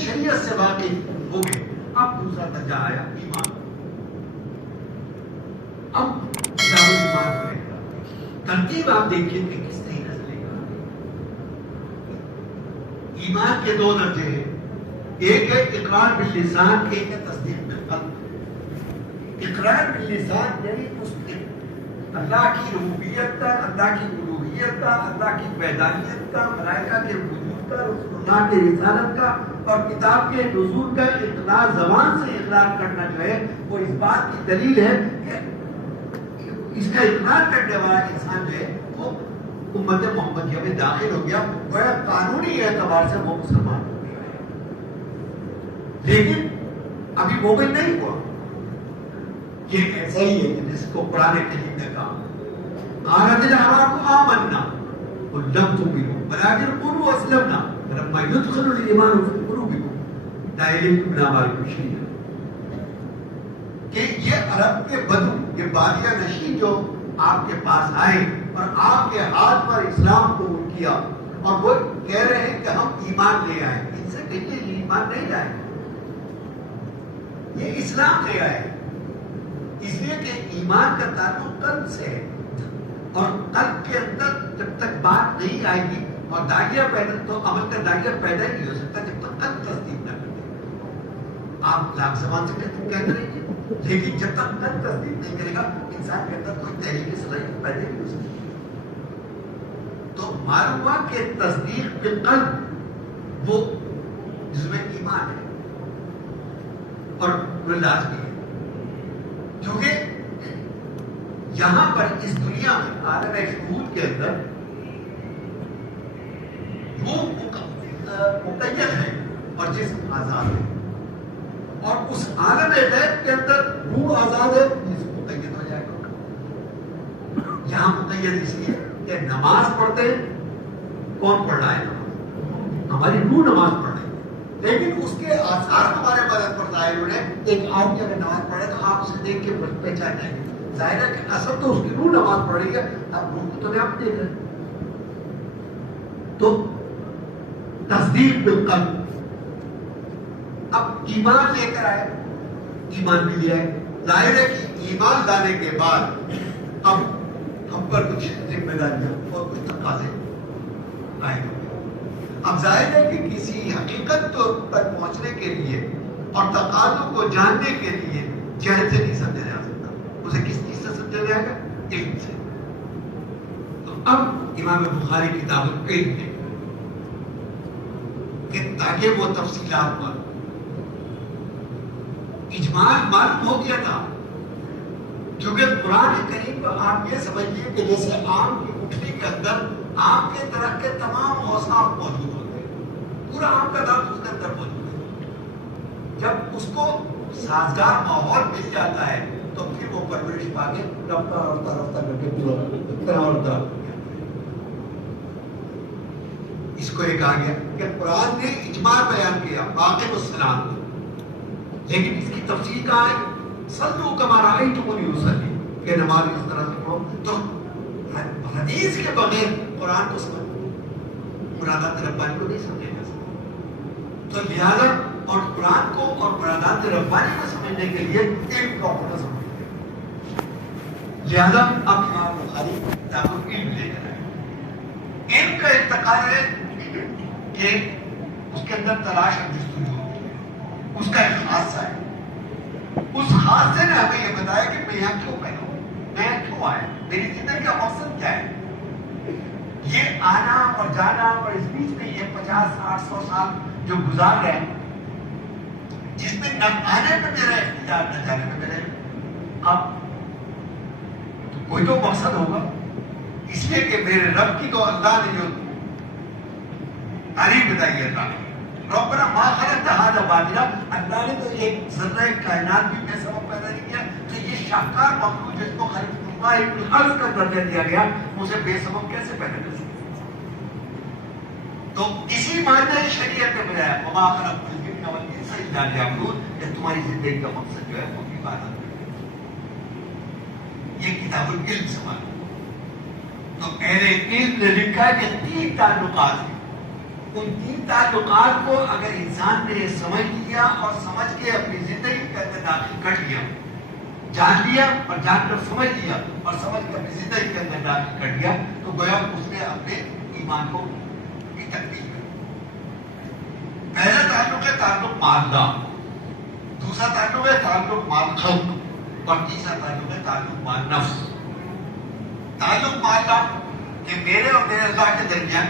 شریعت سے واقف ہو گئے. اب دوسرا درجہ آیا ایمان. اب کتاب ایمان کرے گا. ترتیب آپ دیکھیے کہ کس طریقے سے لے کر ایمان کے دو درجے ہیں. ایک ہے اقرار باللسان, ایک ہے تصدیق بالقلب. اقرار باللسان یعنی اس اللہ کی ربوبیت کا, اللہ کی الوہیت کا, اللہ کی وحدانیت کا, ملائکہ کے وجود کا, رسول اللہ کے رسالت کا اور کتاب کے نزول کا اقرار, زبان سے اقرار کرنا جو ہے وہ اس بات کی دلیل ہے کہ اس کا اقرار کرنے والا انسان جو ہے وہ امت محمدیہ میں داخل ہو گیا, وہ قانونی اعتبار سے وہ مسلمان ہو گیا ہے, لیکن ابھی مومن نہیں ہوا. یہ ایسا ہی ہے جس کو قرآن کریم نے کہا قالت الاعراب آمنا قل لم تؤمنوا ولكن قولوا اسلمنا فلما يدخل الايمان في قلوبكم لا يليكم من اعمالكم شيئا. کہ یہ عرب کے بدو, یہ بادیہ نشین جو آپ کے پاس آئے اور آپ کے ہاتھ پر اسلام قبول کیا اور وہ کہہ رہے ہیں کہ ہم ایمان لے آئے, ان سے کہیے یہ ایمان نہیں لائے, یہ اسلام لے آئے. اس لیے کہ ایمان کا تعلق قلب سے ہے اور قلب کے اندر جب تک بات نہیں آئے گی اور داعیہ پیدا, تو عمل کا داعیہ پیدا ہی نہیں ہو سکتا جب تک قلب تصدیق نہ کرے. آپ لاکھ زبان سے کہتے رہیں گے, لیکن جب تک قلب تصدیق نہیں کرے گا انسان کے اندر کوئی تحریک صلاحیت پیدا نہیں ہو سکتی. تو معلوم ہوا کہ تصدیق بالقلب وہ جس میں ایمان ہے اور وہ لازمی ہے, کیونکہ یہاں پر اس دنیا میں عالم شہود کے اندر وہ مقید ہے اور جسم آزاد ہے, اور اس عالم غیب کے اندر روح آزاد ہے, جسم مقید ہو جائے گا. یہاں مقید اس لیے کہ نماز پڑھتے ہیں, کون پڑھ رہا ہے نماز؟ ہماری روح نماز پڑھ رہی ہے, لیکن اس کے آثار ہمارے بدن پر ظاہر ہو رہے ہیں. ایک آدمی اگر نماز پڑھے تو آپ اسے دیکھ کے پہچان جائیں گے, ظاہر ہے کہ اصل تو اس کی روح نماز پڑھ رہی ہے, اب روح کو تو نہیں آپ دیکھ رہے. تو تصدیق بالقلب. اب ایمان لے کر آئے, ایمان بھی لے آئے. ظاہر ہے کہ ایمان لانے کے بعد اب ہم پر کچھ ذمہ داریاں اور کچھ تقاضے آئے گا. اب ظاہر ہے کہ کسی حقیقت تک پہنچنے کے لیے اور تقاضوں کو جاننے کے لیے جہل سے نہیں سمجھا جا سکتا. اسے کس چیز سے سمجھا جائے گا؟ علم سے. تو اب امام بخاری کتاب العلم ہے کہ تاکہ وہ تفصیلات پر اجمال معلوم ہو گیا تھا, کیونکہ قرآن کریم کو آپ یہ سمجھیے کہ جیسے آم کی گٹھلی کے اندر آم کے درخت کے تمام اوصاف موجود ہوتے ہیں, پورا آم کا درخت اس کے اندر موجود ہے. جب اس کو سازگار ماحول مل جاتا ہے تو پھر وہ پرورش پا کے رفتہ کر کے پورا درخت. اس کو یہ کہا گیا کہ قرآن نے اجمال بیان کیا واقع السلام, لیکن اس کی تفصیل کہاں ہے؟ صلو کما رأیتمونی اصلی, کہ نماز اس طرح سے پڑھو. تو حدیث کے بغیر قرآن کو سمجھ, مرادات ربانی کو نہیں سمجھے جا سکتا. تو لہذا اور قرآن کو اور مرادات ربانی کو سمجھنے کے لیے علم کو اپنا سمجھنا. لہذا اب امام بخاری کتاب العلم لے کر آئے. علم کا ارتقا ہے کہ اس کے اندر تلاش اور جستجو ہوتی ہے, اس کا ایک خاصہ ہے. اس خاصے نے ہمیں یہ بتایا کہ میں یہاں کیوں پیدا ہوں, میں یہاں کیوں آیا, میری زندگی کا مقصد کیا ہے. یہ آنا اور جانا اور اس بیچ میں یہ 50, 60, 100 سال جو گزار رہے ہیں, جس میں نہ آنے پہ میرا اختیار نہ جانے پہ میرا, اب کوئی تو مقصد ہوگا. اس لیے کہ میرے رب کی تو اللہ نے جو تعریف بتائی ہے, ربنا ما خلقت هذا باطلا, اللہ نے تو ایک ذرہ کائنات بھی بے سبب پیدا نہیں کیا. تو یہ شاہکار مخلوق جس کو خلق اللہ الخلق کا درجہ دیا گیا, اسے بے سبب کیسے پیدا کر سکتے؟ تو اسی معنی شریعت میں بتایا وما خلقت الجن والانس الا ليعبدون, کہ تمہاری زندگی کا مقصد جو ہے وہ عبادت ہے. یہ کتاب العلم سمجھ. تو اہل علم نے لکھا ہے کہ 3 تعلقات ہیں ان تین تعلقات کو اگر انسان نے سمجھ لیا اور سمجھ کے اپنی زندگی کے اندر داخل کر لیا، جان لیا اور جان کر سمجھ لیا اور سمجھ کے اپنی زندگی کے اندر داخل کر لیا، تو گویا اس نے اپنے ایمان کو بھی تکمیل کر۔ پہلا تعلق ہے تعلق مع اللہ، دوسرا تعلق ہے تعلق مع الخلق، اور تیسرا تعلق ہے تعلق مع النفس۔ تعلق مع اللہ کہ میرے اور میرے اللہ کے درمیان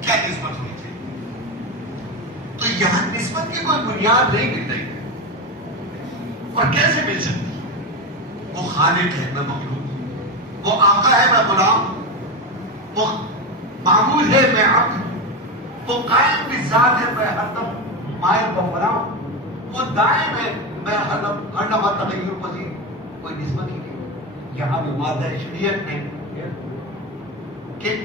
کیا نسبت ہونی چاہیے، تو یہاں نسبت کی کوئی بنیاد نہیں مل رہی، اور کیسے مل سکتی؟ وہ خالق ہے، میں مخلوق ہوں، وہ آقا ہے، میں غلام، وہ معبود ہے، میں عبد، وہ قائم بھی ذات ہے، میں ہر دم مائل و فنا ہوں، وہ دائم ہے، میں ہر دم تغیر پذیر۔ کوئی نسبت ہی نہیں۔ یہاں بھی مادہ شریعت نے کہ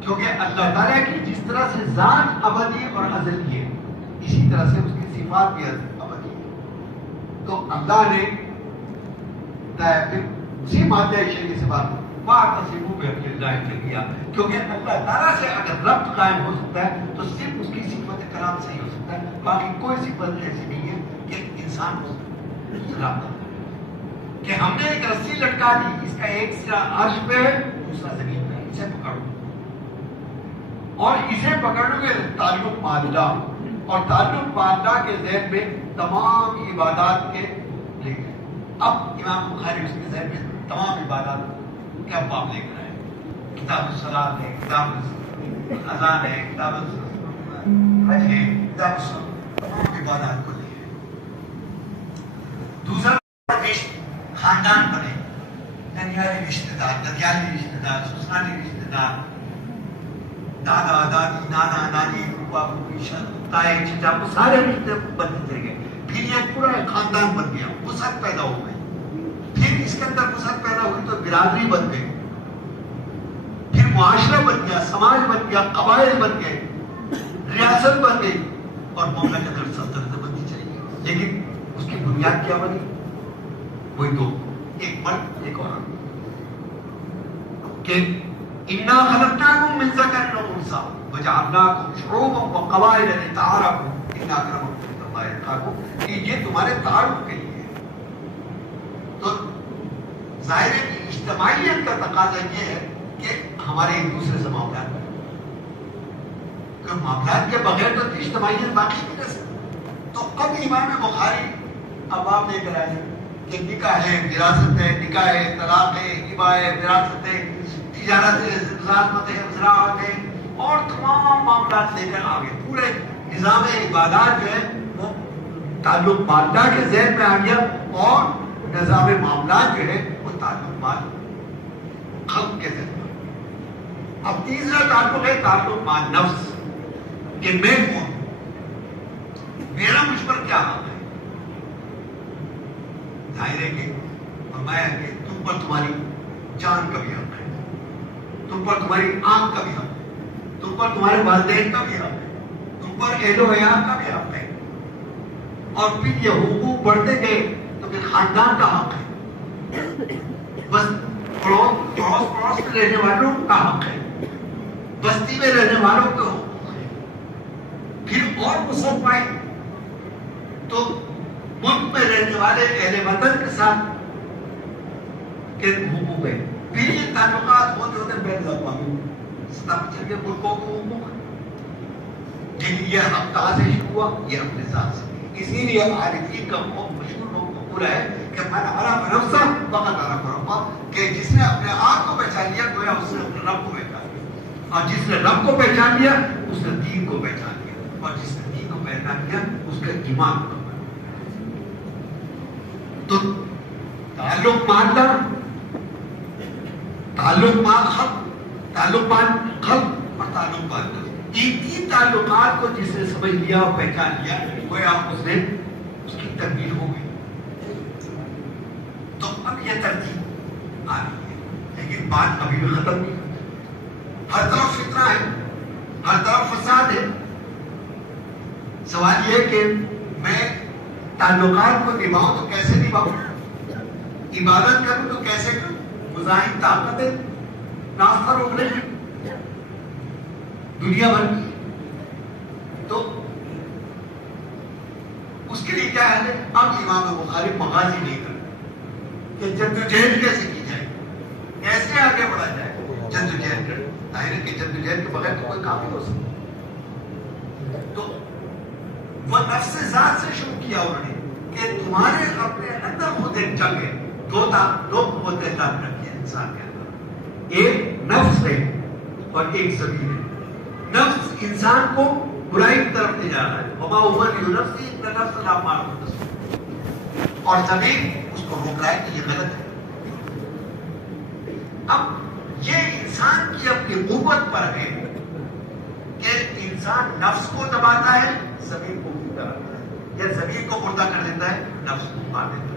کیونکہ اللہ تعالیٰ کی جس طرح سے ذات ابدی اور ازلی ہے، اسی طرح سے اس کی صفات بھی ابدی ہے، تو اللہ نے اسی مادہ شریعت سے بات وَاعْتَصِمُوا بِحَبْلِ اللَّهِ جَمِيعًا، کیونکہ اللہ تعالیٰ سے اگر ربط قائم ہو سکتا ہے تو صرف اس کی صفت کلام سے ہی ہو سکتا ہے، باقی کوئی صفت ایسی نہیں ہے کہ انسان کو خراب کرتا ہے۔ کہ ہم نے ایک رسی لٹکا دی، اس کا ایک سرا عرش پہ ہے، دوسرا زمین پہ ہے، اسے پکڑو، اور اسے پکڑنے میں تعلق مع اللہ، اور تعلق مع اللہ کے ذہن میں تمام عبادات کے لے گئے۔ اب امام بخاری اس کے ذہن میں تمام عبادات کے ابواب لے کر آئے، کتاب الصلاۃ ہے، کتاب اذان ہے، کتاب حج ہے، کتاب الصوم، تمام عبادات کو لے گئے۔ دوسرا خاندان بنے، ننیالی رشتہ دار، ددیالی رشتہ دار، سسرالی رشتہ دار، دادا دادی، نانا نانی، پھوپھا پھوپھی، تائے چچا، وہ سارے رشتے بنتے چلے گئے۔ پھر یہ پورا ایک خاندان بن گیا، وسعت پیدا ہو گئی، پھر اس کے اندر وسعت پیدا ہوئی تو برادری بن گئی، پھر معاشرہ بن گیا، سماج بن گیا، قبائل بن گئے، ریاست بن گئی، اور مولا کے اندر سلطنت بنتی چلی گئی۔ لیکن اس کی بنیاد کیا بنی؟ وہی دو، ایک مرد ایک عورت، کہ اِنَّا خَلَقْنَاكُم مِّن ذَكَرٍ وَأُنثَىٰ وَجَعَلْنَاكُمْ شُعُوبًا وَقَبَائِلَ لِتَعَارَفُوا إِنَّ أَكْرَمَكُمْ عِندَ اللَّهِ أَتْقَاكُمْ، کہ یہ تمہارے تعارف کے لیے ہے۔ تو ظاہر ہے کہ اجتماعیت کا تقاضا یہ ہے کہ ہمارے ایک دوسرے سے معاملات ہیں، کہ معاملات کے بغیر تو اجتماعیت باقی نہیں رہ سکتی۔ تو اب امام بخاری ابواب لے کر آئے کہ نکاح ہے، وراثت ہے، نکاح ہے، طلاق ہے، ہبہ ہے، وراثت ہے، تجارت ہے، مزاحمت ہے، زراعت ہے، اور تمام معاملات لے کر آگے پورے نظام عبادات جو ہے وہ تعلق مع اللہ کے ذہن میں آ گیا، اور نظام معاملات جو ہے وہ تعلق مع خلق کے ذہن میں۔ اب تیسرا تعلق ہے تعلق مع نفس، کہ میں کون، میرا مجھ پر کیا حق ہے۔ ظاہر ہے کہ فرمایا کہ تم پر تمہاری جان کا بھی حق ہے، تم پر تمہاری آنکھ کا بھی حق ہے، تم پر تمہارے والدین کا بھی حق ہے، تم پر اہل و عیال کا بھی حق ہے، اور پھر یہ حقوق بڑھتے گئے تو پھر خاندان کا حق ہے، بس پڑوس میں رہنے والوں کا حق ہے، بستی میں رہنے والوں کا حقوق ہے، پھر اور وسعت پائی تو ملک میں رہنے والے اہل وطن کے ساتھ کے حقوق ہے، پھر یہ تعلقات ہوتے ہوتے بین الاقوامی سطح پر چل کے ملکوں کے حقوق ہے۔ لیکن یہ ہم کہاں سے شروع ہوا؟ یہ اپنے ذات سے۔ اسی لیے عارفین کا بہت مشہور مقولہ ہے کہ من عرف نفسہ فقد عرف ربہ، کہ جس نے اپنے آپ کو پہچان لیا گویا اس نے اپنے رب کو پہچان لیا، اور جس نے رب کو پہچان لیا اس نے دین کو پہچان لیا، اور جس نے دین کو پہچان لیا اس کا ایمان کو۔ تو تعلق مع اللہ، تعلق مع خلق، تعلق مع خلق اور تعلق مع نفس، یہ تین تعلقات کو جس نے سمجھ لیا اور پہچان لیا گویا اس نے اس کی تکمیل ہو گئی۔ تو اب یہ ترتیب آ رہی ہے، لیکن بات ابھی بھی ختم نہیں ہوئی۔ ہر طرف فتنہ ہے، ہر طرف فساد ہے۔ سوال یہ کہ میں تعلقات کو نبھاؤں تو کیسے نبھاؤں، عبادت کروں تو کیسے کروں، مزاحم طاقتیں ناستہ روکنے کی، دنیا بھر کی تو اس کے لیے کیا ہے؟ اب امام بخاری مغازی نہیں کرتے کہ جدوجہد کیسے کی جائے، کیسے آگے بڑھا جائے. جدوجہد کر ظاہر ہے کہ جدوجہد کے بغیر تو کوئی کام نہیں ہو سکتا. تو وہ نفس ذات سے شروع کیا انہوں نے کہ تمہارے اپنے اندر خود ایک جنگ ہے. دو قوتیں اللہ نے رکھی ہے انسان کے اندر، ایک نفس ہے اور ایک زمین ہے. نفس انسان کو برائی کی طرف لے جا رہا ہے، وما ابرئ نفسی ان النفس لامارۃ بالسوء، اور زمین اس کو روک رہا ہے کہ یہ غلط ہے. اب یہ انسان کی اپنی قوت پر ہے کہ انسان نفس کو دباتا ہے، زمین کو زندہ رکھتا ہے، یا زمین کو مردہ کر دیتا ہے، نفس کو مار دیتا ہے.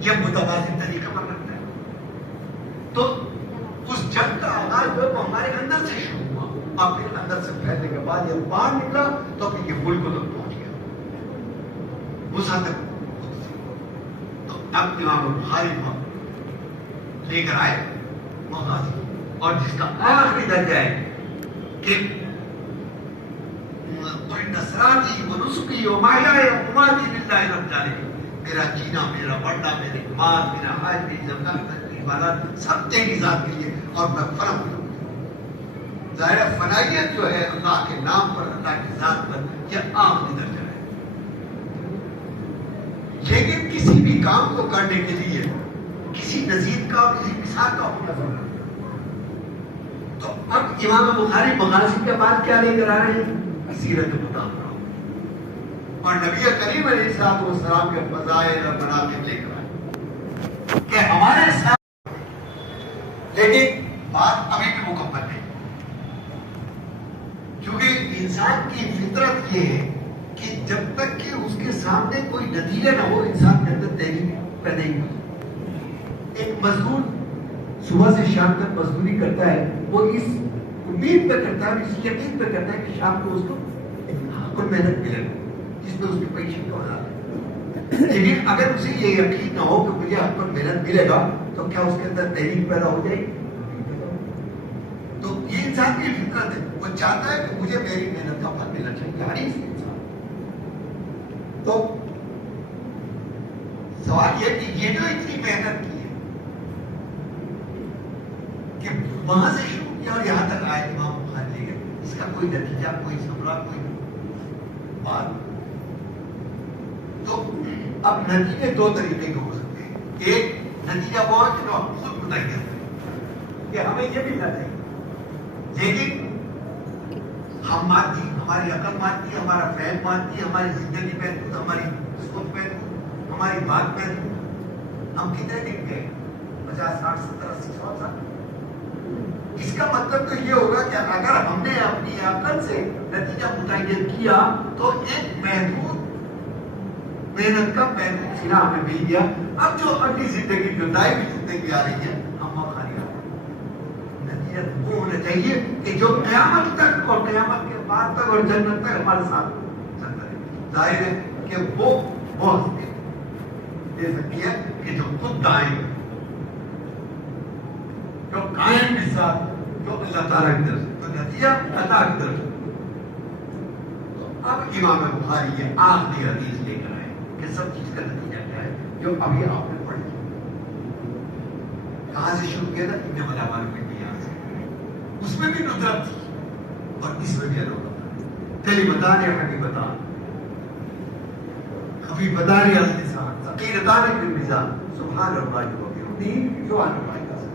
یہ متوازن طریقہ پر رکھتا ہے. تو اس جنگ کا آغاز جو وہ ہمارے اندر سے شروع ہوا، اور پھر اندر سے پھیلنے کے بعد یہ باہر نکلا تو پھر یہ ملک تک پہنچ گیا، موسیٰ تک. تو اب امام بخاری لے کر آئے مغازی، اور جس کا آخری درجہ ہے کہ نصراتی و نسخی و محیای و مماتی للہ رب العالمین، میرا جینا، میرا مرنا، میری مال، میرا حج، میری زکات، میری عبادات سب تیری ذات کے لیے، اور میں فنا ہوں. ظاہر فنائیت جو ہے اللہ کے نام پر، اللہ کی ذات پر، یہ آخری درجہ ہے. لیکن کسی بھی کام کو کرنے کے لیے کسی نظیر کا اور کسی مثال کا ہونا ضروری ہے. تو اب امام بخاری مغازی کے بعد کیا لے کر آ رہے ہیں؟ سیرت مطابقہ اور نبی کریم علیہ الصلوۃ والسلام کے فضائل اور مناقب لے کر آئے کہ ہمارے ساتھ. لیکن بات ابھی بھی مکمل نہیں، کیونکہ انسان کی فطرت یہ ہے کہ جب تک کہ اس کے سامنے کوئی نتیجہ نہ ہو، انسان کے اندر تحریک پیدا نہیں ہوتی. ایک مزدور صبح سے شام تک مزدوری کرتا ہے، وہ اس امید پہ کرتا ہے، اس یقین پہ کرتا ہے کہ شام کو اس کو کوئی محنت ملے گا جس میں اس کی پیشن کا ہونا ہے. لیکن اگر اسے یہ یقین نہ ہو کہ مجھے آپ پر محنت ملے گا تو کیا اس کے اندر تحریک پیدا ہو جائے گی؟ تو یہ انسان کی فطرت ہے، وہ چاہتا ہے کہ مجھے میری محنت کا پھل ملنا چاہیے ہر انسان. تو سوال یہ کہ یہ جو اتنی محنت کی ہے کہ وہاں سے شروع کیا اور یہاں تک آئے امام بخاری لے گئے، اس کا کوئی نتیجہ، کوئی ثمرہ، کوئی بات. تو اب نتیجے دو طریقے کے ہو سکتے ہیں. ایک نتیجہ وہ ہے کہ جو ہم خود متعین ہیں کہ ہمیں یہ ملنا چاہیے، لیکن ہم مانتی، ہماری عقل مانتی، ہمارا فہم مانتی، ہماری زندگی محدود، ہماری سوچ محدود، ہماری بات محدود. ہم کتنے دن گئے؟ 50 60 70 80 100 سال. اس کا مطلب تو یہ ہوگا کہ اگر ہم نے اپنی عقل سے نتیجہ متعین کیا تو ایک محدود محنت کا محدود سرا ہمیں مل گیا. اب جو اگلی زندگی، جو دائمی زندگی آ رہی ہے، ہم وہاں خالی آ رہے ہیں. نتیجہ وہ ہونا چاہیے کہ جو قیامت تک اور قیامت کے بعد تک اور جنت تک ہمارے ساتھ چلتا رہے. ظاہر ہے کہ وہ ہستی دے سکتی ہے کہ جو خود دائم، جو قائم کے ساتھ، جو اللہ تعالیٰ کی طرف سے، تو نتیجہ اللہ کی طرف سے. اب امام بخاری یہ آخری حدیث لے کر آئے کہ سب چیز کا نتیجہ کیا ہے جو ابھی آپ نے پڑھی. کہاں سے شروع کیا تھا؟ ابن ملابار میں بھی یہاں سے. اس میں بھی ندرت تھی اور اس میں بھی ادوبت تھا. کلمتان حبیبتان، حبیبتان النساء ثقیلتان فی المیزان، سبحان اللہ و بحمدہ سبحان اللہ العظیم.